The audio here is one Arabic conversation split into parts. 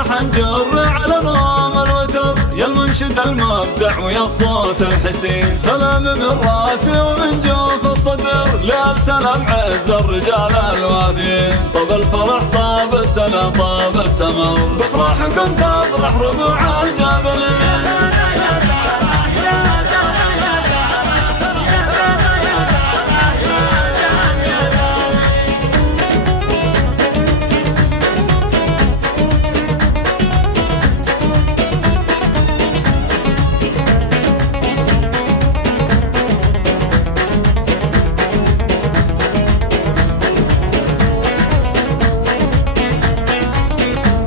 الحنجر على نوم الوتر، يا المنشد المبدع ويا الصوت الحسين. سلام من راسي ومن جوف الصدر، ليل سلام عز الرجال الوافيين. طاب الفرح طاب السنة طاب السمر، بفرحكم تفرح ربوع الجبلين.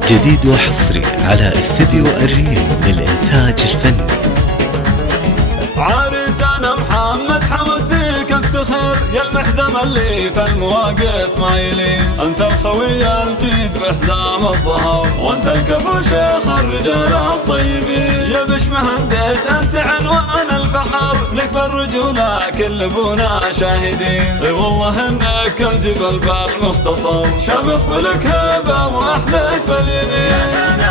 جديد وحصري على استديو الريم للإنتاج الفني. عريسنا محمد حمد فيك افتخر، يا المحزم اللي في المواقف ما يلين. انت الخوي الجيد وحزام الظهر، وانت الكفو شيخ الرجال الطيبين. يا بش مهندس انت عنوان الفخر، لك بالرجولة كل ابونا شاهدين. اي والله انك الجبل بالمختصر، شامخ بلك هبه واحلك باليمين.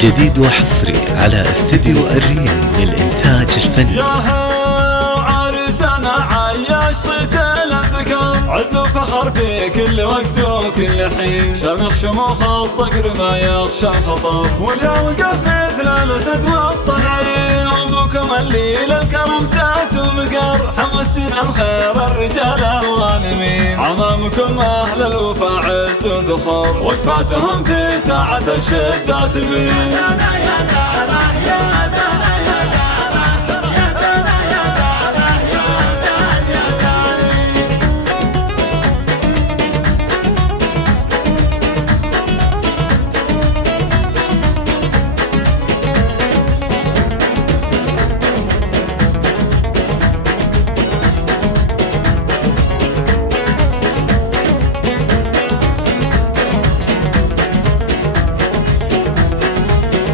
جديد وحصري على استديو الريم للإنتاج الفني. يا عريسنا عياش صيت الذكر، عز وفخر في كل وقت وكل حين. شامخ شموخ الصقر ما يخشى الخطر، واليا وقف مثل الاسد وسط العرين. وابوكم اللي للكرم ساس ومقر، حمسين الخير الرجال الغانمين. عمامكم اهل الوفا عز وذخر، وقفاتهم في ساعة الشدة تبين.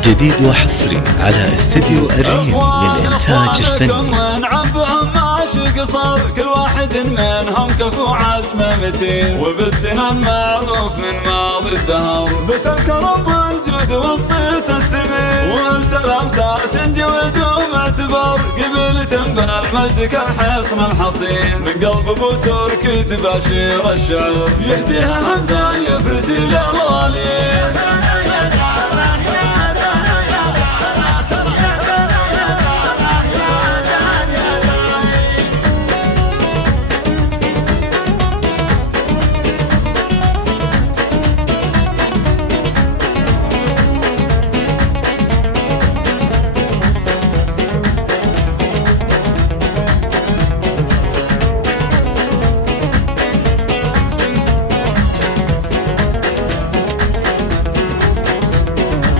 جديد وحصري على استديو الريم للإنتاج الفني. نعبهم ماشي قصر، كل واحد منهم كفو عزمه متين. وبد سنان معروف من ماضي الدهر، بيت الكرم والجود والصيت الثمين. والسلام ساس جود ومعتبر، قبيلة بالمجد كالحصن الحصين. من قلب ابو تركي تباشير الشعر، يهديها حمزة يفرسي للغالين.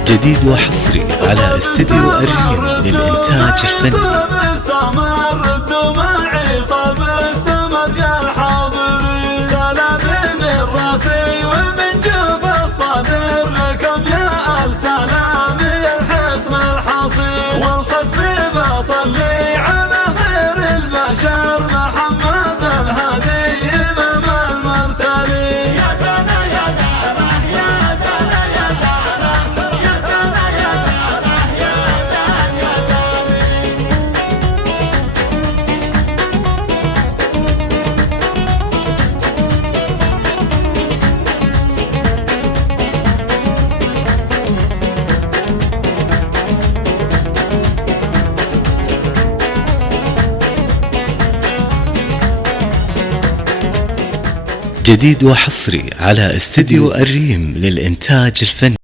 جديد وحصري على استديو الريم للإنتاج الفني. طاب السمر يا الحاضرين، سلامي من راسي ومن جوف الصدر، لكم يا آل سلامي الحصن الحصين. والختم بصلي على خير البشر، محمد الهادي إمام المرسلين. يا دنا يا دنا يا دنا يا دنا يا دنا يا دنا يا دنا يا جديد وحصري على استديو الريم للإنتاج الفني.